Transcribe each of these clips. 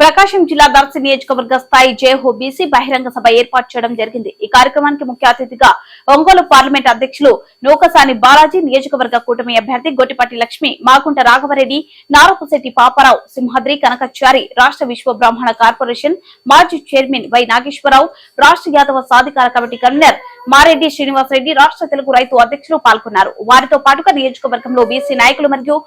ప్రకాశం జిల్లా దర్శి నియోజకవర్గ స్థాయి జేహో బీసీ బహిరంగ సభ ఏర్పాటు చేయడం జరిగింది। ఈ కార్యక్రమానికి ముఖ్య అతిథిగా ఒంగోలు పార్లమెంట్ అధ్యక్షులు నూకసాని బాలాజీ, నియోజకవర్గ కూటమి అభ్యర్థి గొట్టిపాటి లక్ష్మి, మాగుంట రాఘవరెడ్డి, నారపుశెట్టి పాపారావు, సింహాద్రి కనకచారి, రాష్ట్ర విశ్వ బ్రాహ్మణ కార్పొరేషన్ మాజీ చైర్మన్ వై నాగేశ్వరరావు, రాష్ట్ర యాదవ సాధికార కమిటీ కన్వీనర్ మారెడ్డి శ్రీనివాసరెడ్డి, రాష్ట్ర తెలుగు రైతు అధ్యక్షులు పాల్గొన్నారు। వారితో పాటుగా నియోజకవర్గంలో బీసీ నాయకులు మరియు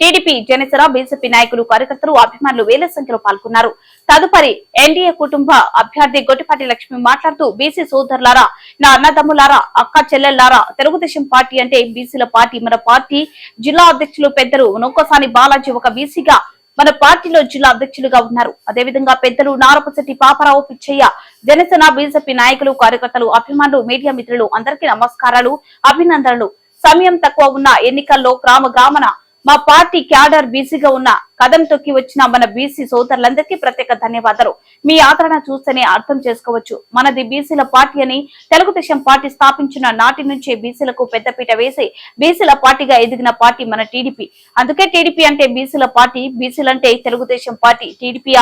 టీడీపీ, జనసేన, బీజేపీ నాయకులు, కార్యకర్తలు, అభిమానులు వేల సంఖ్యలో పాల్గొన్నారు। తదుపరి ఎన్డీఏ కుటుంబ అభ్యర్థి గొట్టిపాటి లక్ష్మి మాట్లాడుతూ, బీసీ సోదరులారా, నా అన్నదమ్ములారా, అక్క చెల్లెల్లారా, తెలుగుదేశం పార్టీ అంటే బీసీల పార్టీ। మన పార్టీ జిల్లా అధ్యక్షులు పెద్దలు నూకసాని బాలాజీ ఒక బీసీగా మన పార్టీలో జిల్లా అధ్యక్షులుగా ఉన్నారు। అదేవిధంగా పెద్దలు నారపుశెట్టి పాపారావు, పిచ్చయ్య, జనసేన, బీజేపీ నాయకులు, కార్యకర్తలు, అభిమానులు, మీడియా మిత్రులు అందరికీ నమస్కారాలు, అభినందనలు। సమయం తక్కువ ఉన్న ఎన్నికల్లో గ్రామాన మా పార్టీ క్యాడర్ బీసీగా ఉన్న కదం తొక్కి వచ్చిన మన బీసీ సోదరులందరికీ ప్రత్యేక ధన్యవాదాలు। మీ ఆదరణ చూస్తేనే అర్థం చేసుకోవచ్చు, మనది బీసీల పార్టీ అని। తెలుగుదేశం పార్టీ స్థాపించిన నాటి నుంచే బీసీలకు పెద్దపీట వేసి బీసీల పార్టీగా ఎదిగిన పార్టీ మన టీడీపీ। అందుకే టీడీపీ అంటే బీసీల పార్టీ, బీసీలంటే తెలుగుదేశం పార్టీ। టీడీపీ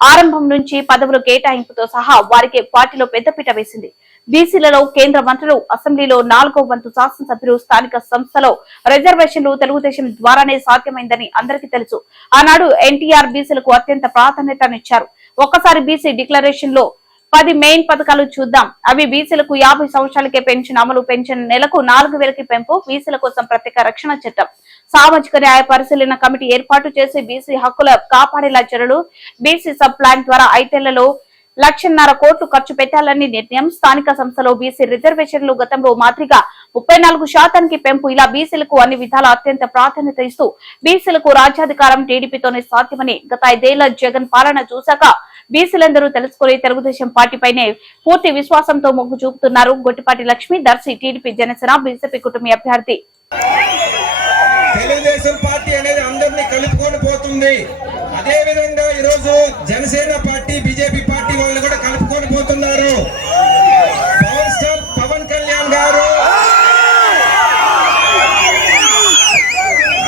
ఆరంభం నుంచి పదవుల కేటాయింపుతో సహా వారికి పార్టీలో పెద్దపీట వేసింది। బీసీలలో కేంద్ర మంత్రులు, అసెంబ్లీలో 4వ వంతు శాసనసభ్యులు, స్థానిక సంస్థలో రిజర్వేషన్లు తెలుగుదేశం ద్వారానే సాధ్యమైందని అందరికీ తెలుసు। ఆనాడు ఎన్టీఆర్ బీసీలకు అత్యంత ప్రాధాన్యతనిచ్చారు। ఒక్కసారి బీసీ డిక్లరేషన్ లో 10 మెయిన్ పథకాలు చూద్దాం। అవి బీసీలకు 50 సంవత్సరాలకే పెన్షన్ అమలు, పెన్షన్ నెలకు 4000కి పెంపు, బీసీల కోసం ప్రత్యేక రక్షణ చట్టం, సామాజిక న్యాయ పరిశీలన కమిటీ ఏర్పాటు చేసి బీసీ హక్కుల కాపాడేలా చర్యలు, బీసీ సబ్ ప్లాన్ ద్వారా 5 ఏళ్లలో 1,50,000 కోట్లు ఖర్చు పెట్టాలని నిర్ణయం, స్థానిక సంస్థలో బీసీ రిజర్వేషన్లు గతంలో మాదిరిగా 34% పెంపు, ఇలా బీసీలకు అన్ని విధాల అత్యంత ప్రాధాన్యత ఇస్తూ బీసీలకు రాజ్యాధికారం టీడీపీతోనే సాధ్యమని గత 5 ఏళ్ల జగన్ పాలన చూశాక బీసీలందరూ తెలుసుకుని తెలుగుదేశం పార్టీపైనే పూర్తి విశ్వాసంతో మొగ్గు చూపుతున్నారు। గొట్టిపాటి లక్ష్మి, దర్శి టీడీపీ, జనసేన, బీజేపీ కుటుంబ అభ్యర్థి। తెలుగుదేశం పార్టీ అనేది అందరినీ కలుపుకొని పోతుంది। అదే విధంగా ఈ రోజు జనసేన పార్టీ, బీజేపీ పార్టీ వాళ్ళు కూడా కలుపుకొని పోతున్నారు। పవర్ స్టార్ పవన్ కళ్యాణ్ గారు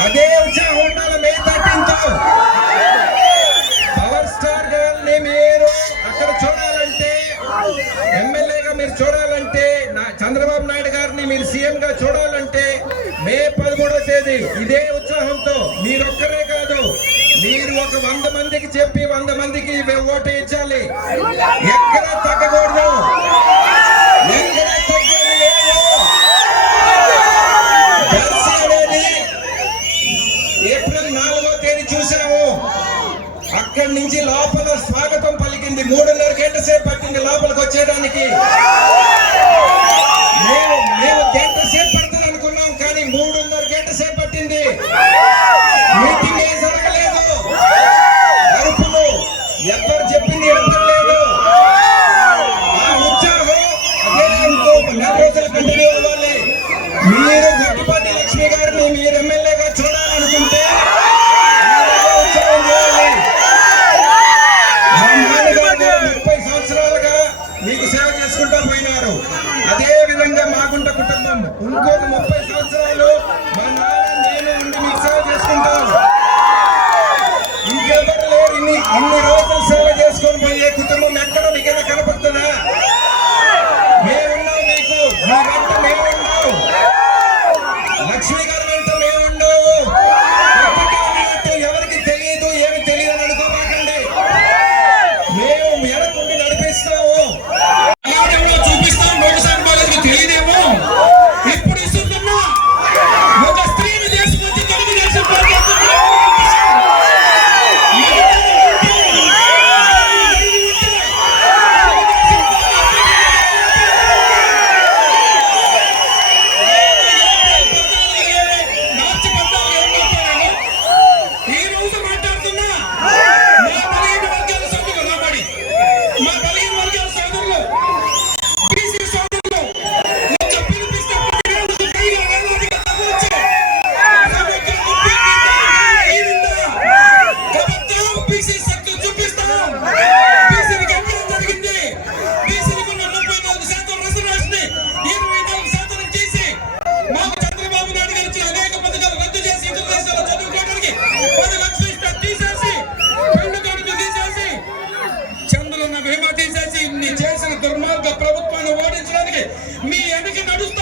అదే ఉత్సాహం ఉండాలి మే 13తో। పవర్ స్టార్ గారిని మీరు అక్కడ చూడాలంటే, ఎమ్మెల్యేగా మీరు చూడాలంటే, చంద్రబాబు నాయుడు గారిని మీరు సీఎం గా చూడాలంటే మే 13వ తేదీ ఇదే ఉత్సాహంతో మీరొక్కరే కాదు, మీరు ఒక 100 మందికి చెప్పి 100 మందికి ఓటు ఇచ్చాలి। ఎక్కడ తగ్గకూడదు, ఎక్కడ తగ్గేది లేదు। దర్శి అనేది ఏప్రిల్ 4వ తేదీ చూసాము, అక్కడి నుంచి లోపల స్వాగతం పలికింది। 3.5 గంటల సేపు పట్టింది లోపలికి వచ్చేదానికి। మేము గంట సేపు పడుతుంది అనుకున్నాం, కానీ 3.5 గంటల సేపు పట్టింది। మీటింగ్ ఏం జరగలేదు, అరుపులు ఎవరు చెప్పింది వినపడలేదు। ఆ ఉత్సాహం అదే ఇంకో 4 రోజులు కంటిన్యూ అవ్వాలి। మీరు గొట్టిపాటి లక్ష్మి గారిని మీరు ఎమ్మెల్యేగా చూడాలనుకుంటే ఉత్సాహం చేయాలి। మా నాన్నగారు 30 సంవత్సరాలుగా మీకు సేవ చేసుకుంటూ పోయినారు। అదే విధంగా మాగుంట కుటుంబం ఇంకొక 30 సంవత్సరాలు మా నాన్న నేను ఉండి మీకు సేవ చేసుకుంటాం। ఇంకెవరు లేరు ఇన్ని రోజులు సేవ చేసుకొని పోయే కుటుంబం ఎక్కడ మీకైనా కనపడుతుందా? మేమున్నాం, మీకు మీ వెంట మేమున్నాం, లక్ష్మి గారి వెంట మేమున్నాము। ఎవరికి తెలియదు, ఏమి తెలియదు అని అనుకోమాకండి, మేము వెనకుండి నడిపిస్తాము। చూపిస్తాం, నోటిసారి బాగా తెలియదేమో, ఇప్పుడు ఇస్తున్నా ఒక స్త్రీని తీసుకొచ్చి తెలుగుదేశం పార్టీ మీ వెనక నడుస్తూ